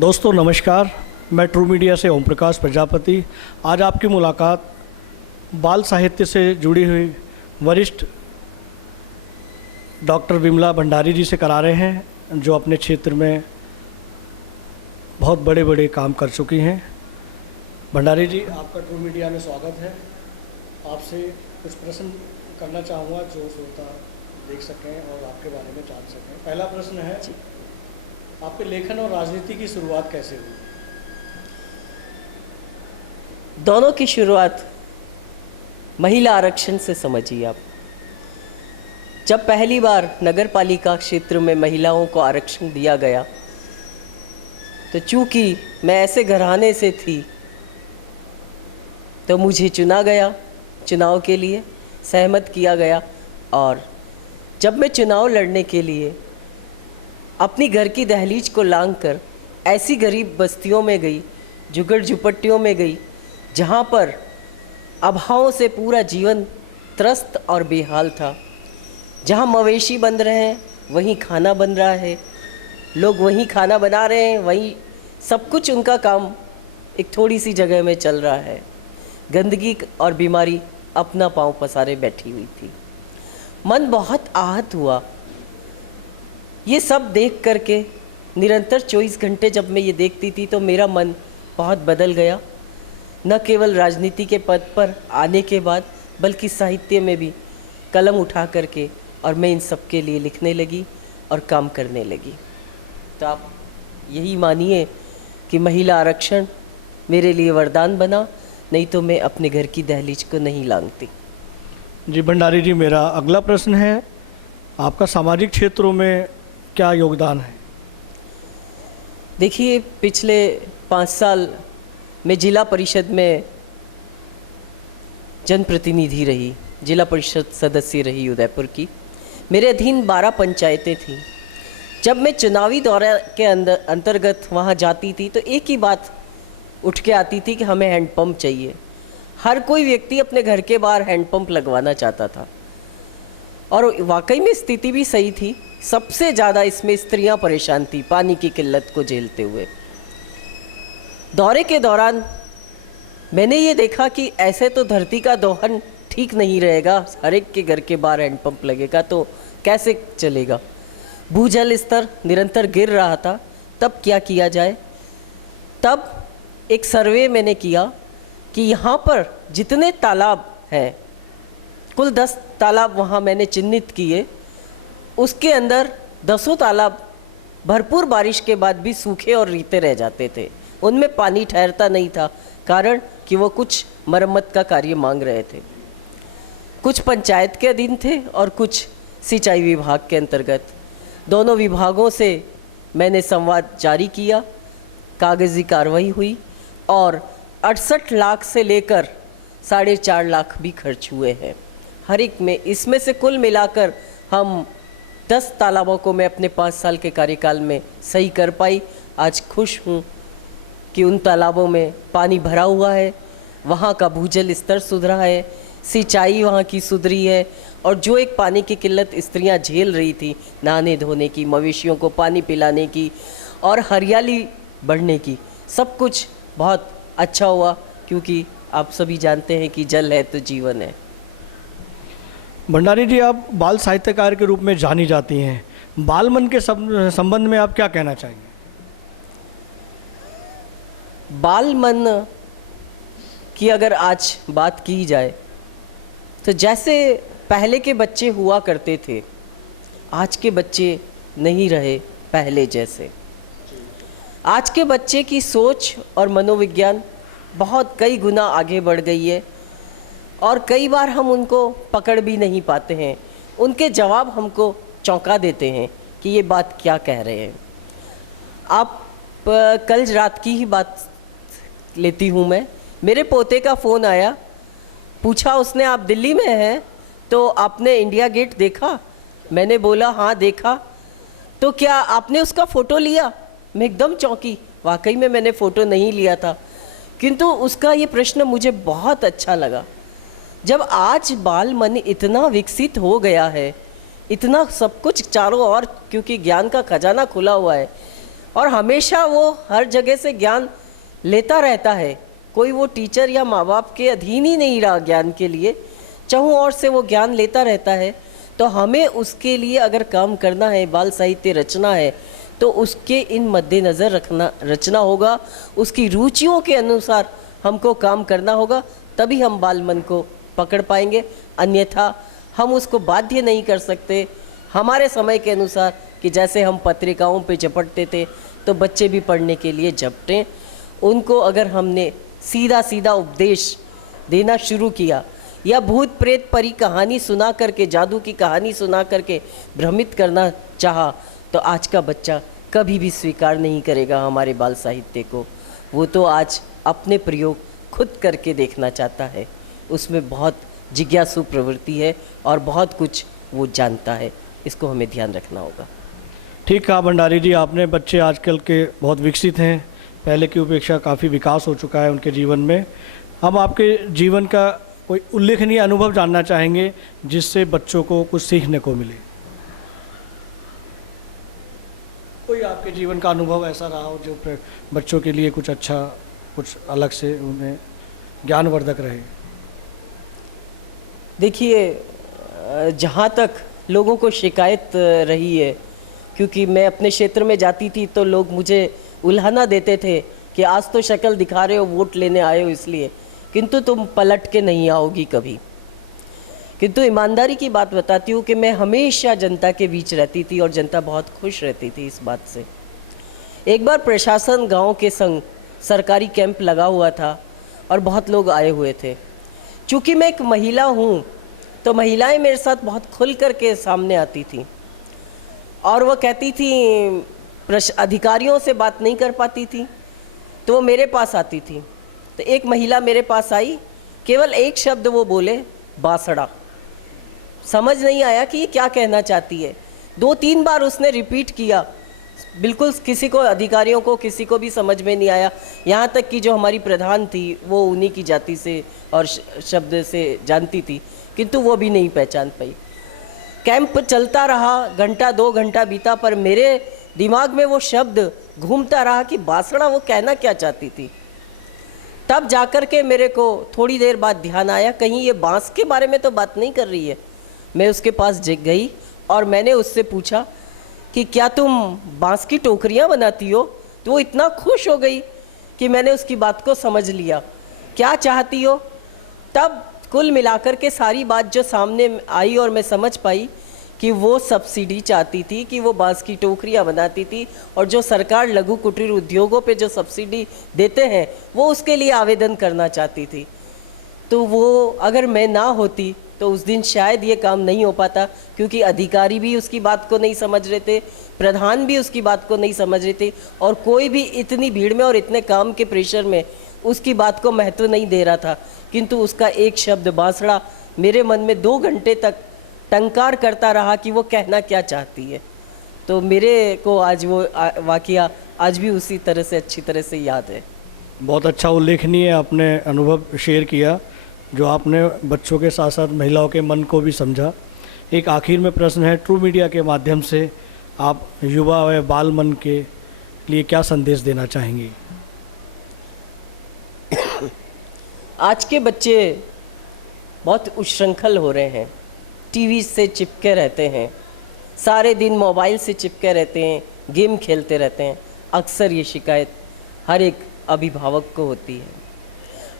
दोस्तों नमस्कार, मैं ट्रू मीडिया से ओम प्रकाश प्रजापति। आज आपकी मुलाकात बाल साहित्य से जुड़ी हुई वरिष्ठ डॉक्टर विमला भंडारी जी से करा रहे हैं, जो अपने क्षेत्र में बहुत बड़े बड़े काम कर चुकी हैं। भंडारी जी, आपका ट्रू मीडिया में स्वागत है। आपसे कुछ प्रश्न करना चाहूँगा जो श्रोता देख सकें और आपके बारे में जान सकें। पहला प्रश्न है, आपके लेखन और राजनीति की शुरुआत कैसे हुई? दोनों की शुरुआत महिला आरक्षण से समझिए आप। जब पहली बार नगर पालिका क्षेत्र में महिलाओं को आरक्षण दिया गया, तो चूंकि मैं ऐसे घराने से थी तो मुझे चुना गया, चुनाव के लिए सहमत किया गया। और जब मैं चुनाव लड़ने के लिए अपनी घर की दहलीज को लांघ कर ऐसी गरीब बस्तियों में गई, झुग्गड़ झुपट्टियों में गई, जहाँ पर अभावों से पूरा जीवन त्रस्त और बेहाल था, जहाँ मवेशी बन रहे हैं वहीं खाना बन रहा है, लोग वहीं खाना बना रहे हैं, वहीं सब कुछ उनका काम एक थोड़ी सी जगह में चल रहा है। गंदगी और बीमारी अपना पांव पसारे बैठी हुई थी। मन बहुत आहत हुआ ये सब देख करके। निरंतर 24 घंटे जब मैं ये देखती थी तो मेरा मन बहुत बदल गया, न केवल राजनीति के पद पर आने के बाद बल्कि साहित्य में भी कलम उठा करके, और मैं इन सब के लिए लिखने लगी और काम करने लगी। तो आप यही मानिए कि महिला आरक्षण मेरे लिए वरदान बना, नहीं तो मैं अपने घर की दहलीज को नहीं लांघती। जी भंडारी जी, मेरा अगला प्रश्न है, आपका सामाजिक क्षेत्रों में क्या योगदान है? देखिए, पिछले 5 साल मैं जिला परिषद में जनप्रतिनिधि रही, जिला परिषद सदस्य रही उदयपुर की। मेरे अधीन 12 पंचायतें थीं। जब मैं चुनावी दौरे के अंतर्गत वहाँ जाती थी तो एक ही बात उठ के आती थी कि हमें हैंडपम्प चाहिए। हर कोई व्यक्ति अपने घर के बाहर हैंडपम्प लगवाना चाहता था, और वाकई में स्थिति भी सही थी। सबसे ज़्यादा इसमें स्त्रियां परेशान थी पानी की किल्लत को झेलते हुए। दौरे के दौरान मैंने ये देखा कि ऐसे तो धरती का दोहन ठीक नहीं रहेगा, हर एक के घर के बाहर हैंडपम्प लगेगा तो कैसे चलेगा। भूजल स्तर निरंतर गिर रहा था। तब क्या किया जाए? तब एक सर्वे मैंने किया कि यहाँ पर जितने तालाब हैं, कुल 10 तालाब वहाँ मैंने चिन्हित किए। उसके अंदर 10 तालाब भरपूर बारिश के बाद भी सूखे और रीते रह जाते थे, उनमें पानी ठहरता नहीं था, कारण कि वो कुछ मरम्मत का कार्य मांग रहे थे। कुछ पंचायत के अधीन थे और कुछ सिंचाई विभाग के अंतर्गत। दोनों विभागों से मैंने संवाद जारी किया, कागजी कार्रवाई हुई और 68 लाख से लेकर 4.5 लाख भी खर्च हुए हैं हर एक में। इसमें से कुल मिलाकर हम 10 तालाबों को मैं अपने 5 साल के कार्यकाल में सही कर पाई। आज खुश हूँ कि उन तालाबों में पानी भरा हुआ है, वहाँ का भूजल स्तर सुधरा है, सिंचाई वहाँ की सुधरी है, और जो एक पानी की किल्लत स्त्रियाँ झेल रही थी, नहाने धोने की, मवेशियों को पानी पिलाने की और हरियाली बढ़ने की, सब कुछ बहुत अच्छा हुआ, क्योंकि आप सभी जानते हैं कि जल है तो जीवन है। भंडारी जी, आप बाल साहित्यकार के रूप में जानी जाती हैं। बाल मन के संबंध में आप क्या कहना चाहेंगे? बाल मन की अगर आज बात की जाए तो जैसे पहले के बच्चे हुआ करते थे, आज के बच्चे नहीं रहे पहले जैसे। आज के बच्चे की सोच और मनोविज्ञान बहुत कई गुना आगे बढ़ गई है, और कई बार हम उनको पकड़ भी नहीं पाते हैं। उनके जवाब हमको चौंका देते हैं कि ये बात क्या कह रहे हैं। आप कल रात की ही बात लेती हूँ मैं। मेरे पोते का फ़ोन आया, पूछा उसने, आप दिल्ली में हैं तो आपने इंडिया गेट देखा? मैंने बोला हाँ देखा। तो क्या आपने उसका फ़ोटो लिया? मैं एकदम चौंकी। वाकई में मैंने फ़ोटो नहीं लिया था, किंतु उसका ये प्रश्न मुझे बहुत अच्छा लगा। जब आज बाल मन इतना विकसित हो गया है, इतना सब कुछ चारों ओर, क्योंकि ज्ञान का खजाना खुला हुआ है, और हमेशा वो हर जगह से ज्ञान लेता रहता है। कोई वो टीचर या माँ बाप के अधीन ही नहीं रहा ज्ञान के लिए, चाहूँ और से वो ज्ञान लेता रहता है। तो हमें उसके लिए अगर काम करना है, बाल साहित्य रचना है, तो उसके इन मद्देनज़र रचना होगा, उसकी रुचियों के अनुसार हमको काम करना होगा, तभी हम बाल मन को पकड़ पाएंगे। अन्यथा हम उसको बाध्य नहीं कर सकते हमारे समय के अनुसार कि जैसे हम पत्रिकाओं पे झपटते थे तो बच्चे भी पढ़ने के लिए झपटें। उनको अगर हमने सीधा सीधा उपदेश देना शुरू किया या भूत प्रेत परी कहानी सुना करके, जादू की कहानी सुना करके भ्रमित करना चाहा, तो आज का बच्चा कभी भी स्वीकार नहीं करेगा हमारे बाल साहित्य को। वो तो आज अपने प्रयोग खुद करके देखना चाहता है, उसमें बहुत जिज्ञासु प्रवृत्ति है और बहुत कुछ वो जानता है। इसको हमें ध्यान रखना होगा। ठीक कहा भंडारी जी आपने। बच्चे आजकल के बहुत विकसित हैं, पहले की अपेक्षा काफ़ी विकास हो चुका है उनके जीवन में। हम आपके जीवन का कोई उल्लेखनीय अनुभव जानना चाहेंगे जिससे बच्चों को कुछ सीखने को मिले। कोई आपके जीवन का अनुभव ऐसा रहा हो जो बच्चों के लिए कुछ अच्छा, कुछ अलग से उन्हें ज्ञानवर्धक रहे। देखिए, जहाँ तक लोगों को शिकायत रही है, क्योंकि मैं अपने क्षेत्र में जाती थी तो लोग मुझे उल्हाना देते थे कि आज तो शक्ल दिखा रहे हो, वोट लेने आए हो इसलिए, किंतु तुम पलट के नहीं आओगी कभी। किंतु ईमानदारी की बात बताती हूँ कि मैं हमेशा जनता के बीच रहती थी और जनता बहुत खुश रहती थी इस बात से। एक बार प्रशासन गांव के संग सरकारी कैंप लगा हुआ था और बहुत लोग आए हुए थे। चूँकि मैं एक महिला हूँ तो महिलाएं मेरे साथ बहुत खुल कर के सामने आती थी और वो कहती थी, अधिकारियों से बात नहीं कर पाती थी तो वो मेरे पास आती थी। तो एक महिला मेरे पास आई, केवल एक शब्द वो बोले, बांसड़ा। समझ नहीं आया कि ये क्या कहना चाहती है। 2-3 बार उसने रिपीट किया, बिल्कुल किसी को, अधिकारियों को किसी को भी समझ में नहीं आया। यहाँ तक कि जो हमारी प्रधान थी वो उन्हीं की जाति से और शब्द से जानती थी, किंतु वो भी नहीं पहचान पाई। कैंप चलता रहा, घंटा 2 घंटा बीता, पर मेरे दिमाग में वो शब्द घूमता रहा कि बांसड़ा वो कहना क्या चाहती थी। तब जाकर के मेरे को थोड़ी देर बाद ध्यान आया, कहीं ये बांस के बारे में तो बात नहीं कर रही है। मैं उसके पास गई और मैंने उससे पूछा कि क्या तुम बांस की टोकरियाँ बनाती हो? तो वो इतना खुश हो गई कि मैंने उसकी बात को समझ लिया, क्या चाहती हो। तब कुल मिलाकर के सारी बात जो सामने आई और मैं समझ पाई कि वो सब्सिडी चाहती थी, कि वो बांस की टोकरियाँ बनाती थी और जो सरकार लघु कुटीर उद्योगों पे जो सब्सिडी देते हैं वो उसके लिए आवेदन करना चाहती थी। तो वो अगर मैं ना होती तो उस दिन शायद ये काम नहीं हो पाता, क्योंकि अधिकारी भी उसकी बात को नहीं समझ रहे थे, प्रधान भी उसकी बात को नहीं समझ रहे थे और कोई भी इतनी भीड़ में और इतने काम के प्रेशर में उसकी बात को महत्व नहीं दे रहा था। किंतु उसका एक शब्द बांसड़ा मेरे मन में 2 घंटे तक टंकार करता रहा कि वो कहना क्या चाहती है। तो मेरे को आज वो वाकया आज भी उसी तरह से अच्छी तरह से याद है। बहुत अच्छा उल्लेखनीय आपने अनुभव शेयर किया, जो आपने बच्चों के साथ साथ महिलाओं के मन को भी समझा। एक आखिर में प्रश्न है, ट्रू मीडिया के माध्यम से आप युवा व बाल मन के लिए क्या संदेश देना चाहेंगे? आज के बच्चे बहुत उच्छृंखल हो रहे हैं, टीवी से चिपके रहते हैं, सारे दिन मोबाइल से चिपके रहते हैं, गेम खेलते रहते हैं। अक्सर ये शिकायत हर एक अभिभावक को होती है।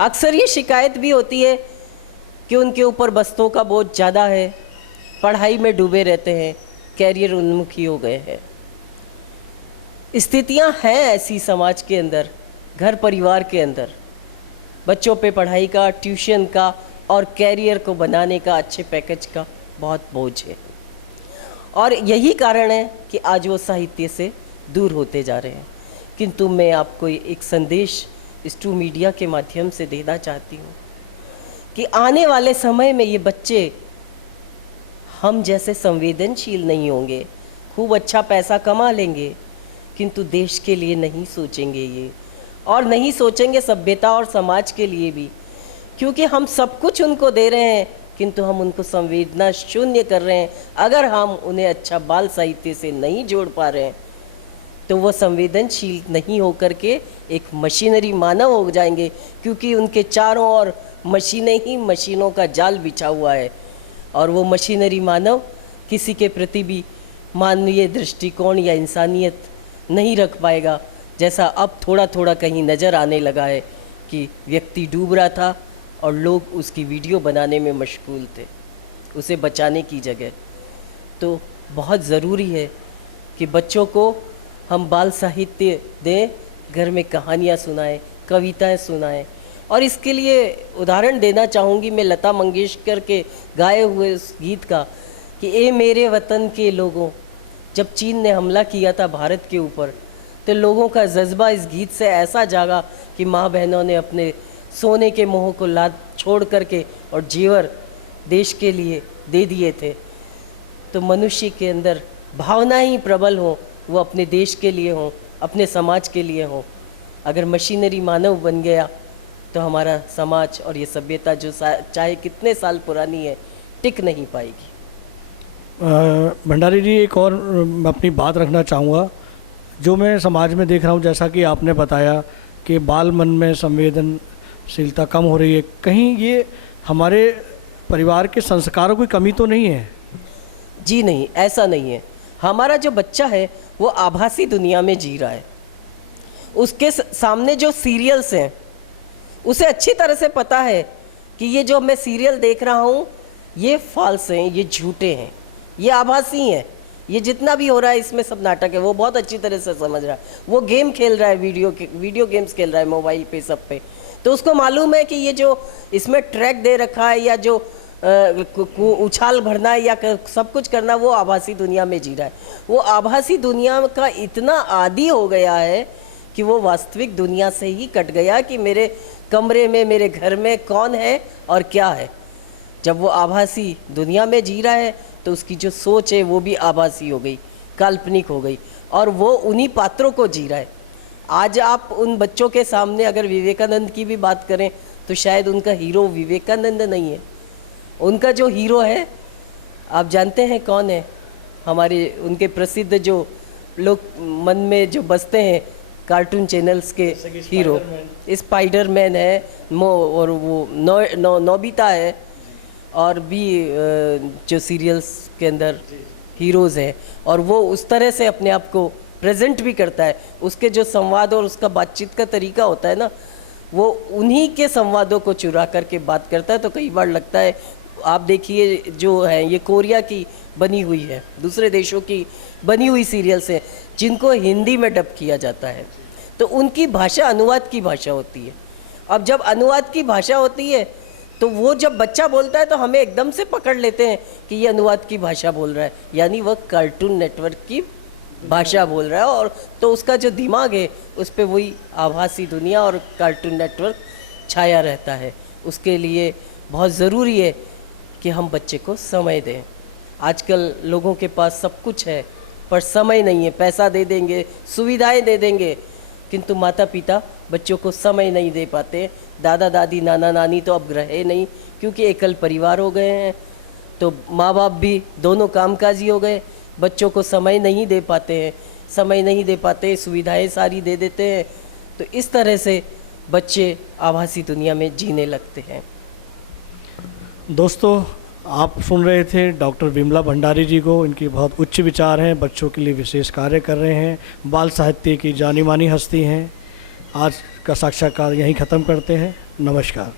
अक्सर ये शिकायत भी होती है कि उनके ऊपर बस्तों का बोझ ज़्यादा है, पढ़ाई में डूबे रहते हैं, कैरियर उन्मुखी हो गए हैं। स्थितियां हैं ऐसी समाज के अंदर, घर परिवार के अंदर, बच्चों पे पढ़ाई का, ट्यूशन का और कैरियर को बनाने का, अच्छे पैकेज का बहुत बोझ है। और यही कारण है कि आज वो साहित्य से दूर होते जा रहे हैं। किंतु मैं आपको एक संदेश इस ट्रू मीडिया के माध्यम से देना चाहती हूँ कि आने वाले समय में ये बच्चे हम जैसे संवेदनशील नहीं होंगे, खूब अच्छा पैसा कमा लेंगे किंतु देश के लिए नहीं सोचेंगे ये, और नहीं सोचेंगे सभ्यता और समाज के लिए भी, क्योंकि हम सब कुछ उनको दे रहे हैं किंतु हम उनको संवेदना शून्य कर रहे हैं। अगर हम उन्हें अच्छा बाल साहित्य से नहीं जोड़ पा रहे हैं तो वो संवेदनशील नहीं होकर के एक मशीनरी मानव हो जाएंगे, क्योंकि उनके चारों ओर मशीनें ही मशीनों का जाल बिछा हुआ है। और वो मशीनरी मानव किसी के प्रति भी मानवीय दृष्टिकोण या इंसानियत नहीं रख पाएगा, जैसा अब थोड़ा थोड़ा कहीं नज़र आने लगा है कि व्यक्ति डूब रहा था और लोग उसकी वीडियो बनाने में मशगूल थे उसे बचाने की जगह। तो बहुत ज़रूरी है कि बच्चों को हम बाल साहित्य दें, घर में कहानियाँ सुनाएं, कविताएं सुनाएं। और इसके लिए उदाहरण देना चाहूँगी मैं लता मंगेशकर के गाए हुए उस गीत का कि ए मेरे वतन के लोगों, जब चीन ने हमला किया था भारत के ऊपर, तो लोगों का जज्बा इस गीत से ऐसा जागा कि माँ बहनों ने अपने सोने के मोह को लाद छोड़ करके और जेवर देश के लिए दे दिए थे। तो मनुष्य के अंदर भावना ही प्रबल हो, वो अपने देश के लिए हो, अपने समाज के लिए हो। अगर मशीनरी मानव बन गया तो हमारा समाज और ये सभ्यता जो चाहे कितने साल पुरानी है टिक नहीं पाएगी। भंडारी जी, एक और मैं अपनी बात रखना चाहूँगा जो मैं समाज में देख रहा हूँ। जैसा कि आपने बताया कि बाल मन में संवेदनशीलता कम हो रही है, कहीं ये हमारे परिवार के संस्कारों की कमी तो नहीं है? जी नहीं, ऐसा नहीं है। हमारा जो बच्चा है वो आभासी दुनिया में जी रहा है। उसके सामने जो सीरियल्स हैं उसे अच्छी तरह से पता है कि ये जो मैं सीरियल देख रहा हूँ ये फॉल्स हैं, ये झूठे हैं, ये आभासी हैं, ये जितना भी हो रहा है इसमें सब नाटक है। वो बहुत अच्छी तरह से समझ रहा है। वो गेम खेल रहा है, वीडियो गेम्स खेल रहा है मोबाइल पे, सब पे। तो उसको मालूम है कि ये जो इसमें ट्रैक दे रखा है या जो उछाल भरना है या सब कुछ करना, वो आभासी दुनिया में जी रहा है। वो आभासी दुनिया का इतना आदी हो गया है कि वो वास्तविक दुनिया से ही कट गया कि मेरे कमरे में, मेरे घर में कौन है और क्या है। जब वो आभासी दुनिया में जी रहा है तो उसकी जो सोच है वो भी आभासी हो गई, काल्पनिक हो गई, और वो उन्हीं पात्रों को जी रहा है। आज आप उन बच्चों के सामने अगर विवेकानंद की भी बात करें तो शायद उनका हीरो विवेकानंद नहीं है। उनका जो हीरो है आप जानते हैं कौन है? हमारे उनके प्रसिद्ध जो लोग मन में जो बसते हैं कार्टून चैनल्स के हीरो, स्पाइडरमैन है, और वो नोबिता है, और भी जो सीरियल्स के अंदर हीरोज़ हैं। और वो उस तरह से अपने आप को प्रेजेंट भी करता है। उसके जो संवाद और उसका बातचीत का तरीका होता है ना, वो उन्हीं के संवादों को चुरा करके बात करता है। तो कई बार लगता है, आप देखिए जो है ये कोरिया की बनी हुई है, दूसरे देशों की बनी हुई सीरियल्स हैं जिनको हिंदी में डब किया जाता है। तो उनकी भाषा अनुवाद की भाषा होती है। अब जब अनुवाद की भाषा होती है तो वो जब बच्चा बोलता है तो हमें एकदम से पकड़ लेते हैं कि ये अनुवाद की भाषा बोल रहा है, यानी वह कार्टून नेटवर्क की भाषा बोल रहा है। और तो उसका जो दिमाग है उस पर वही आभासी दुनिया और कार्टून नेटवर्क छाया रहता है। उसके लिए बहुत ज़रूरी है कि हम बच्चे को समय दें। आजकल लोगों के पास सब कुछ है पर समय नहीं है। पैसा दे देंगे, सुविधाएं दे देंगे, किंतु माता पिता बच्चों को समय नहीं दे पाते। दादा दादी, नाना नानी तो अब रहे नहीं क्योंकि एकल परिवार हो गए हैं। तो माँ बाप भी दोनों कामकाजी हो गए, बच्चों को समय नहीं दे पाते हैं, समय नहीं दे पाते, सुविधाएं सारी दे देते हैं। तो इस तरह से बच्चे आभासी दुनिया में जीने लगते हैं। दोस्तों, आप सुन रहे थे डॉक्टर विमला भंडारी जी को। इनकी बहुत उच्च विचार हैं, बच्चों के लिए विशेष कार्य कर रहे हैं, बाल साहित्य की जानी मानी हस्ती हैं। आज का साक्षात्कार यहीं ख़त्म करते हैं। नमस्कार।